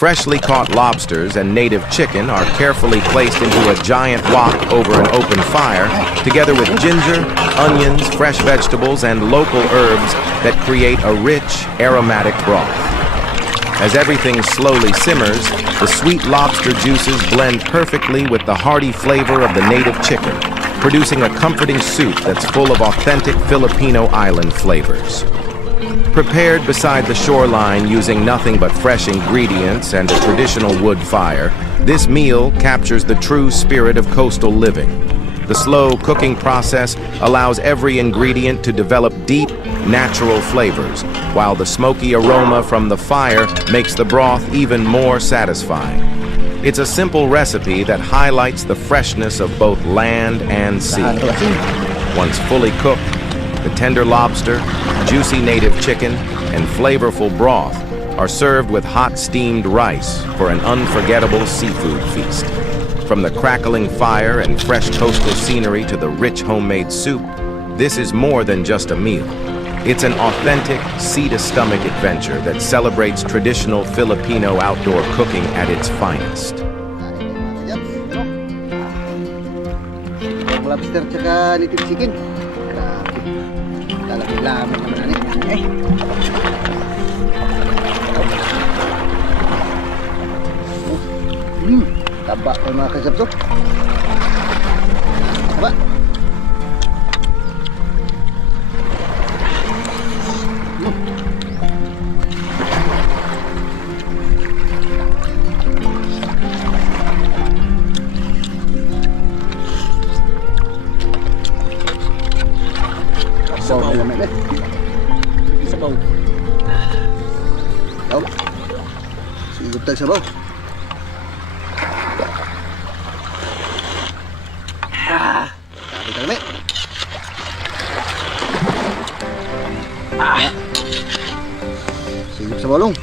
Freshly caught lobsters and native chicken are carefully placed into a giant wok over an open fire, together with ginger, onions, fresh vegetables, and local herbs that create a rich, aromatic broth. As everything slowly simmers, the sweet lobster juices blend perfectly with the hearty flavor of the native chicken, producing a comforting soup that's full of authentic Filipino island flavors. Prepared beside the shoreline using nothing but fresh ingredients and a traditional wood fire, this meal captures the true spirit of coastal living. The slow cooking process allows every ingredient to develop deep, natural flavors, while the smoky aroma from the fire makes the broth even more satisfying. It's a simple recipe that highlights the freshness of both land and sea. Once fully cooked, the tender lobster, juicy native chicken, and flavorful broth are served with hot steamed rice for an unforgettable seafood feast. From the crackling fire and fresh coastal scenery to the rich homemade soup, this is more than just a meal. It's an authentic, sea-to-stomach adventure that celebrates traditional Filipino outdoor cooking at its finest. Lobster tsaka native chicken. Grabe. Lalaki-lamang naman natin. Taba pa mga kasap to. Taba. Sabaw. Sabaw. Sabaw. Sigurd tag sabaw. Tapi kalme. Sigurd sa balong.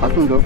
Atun do.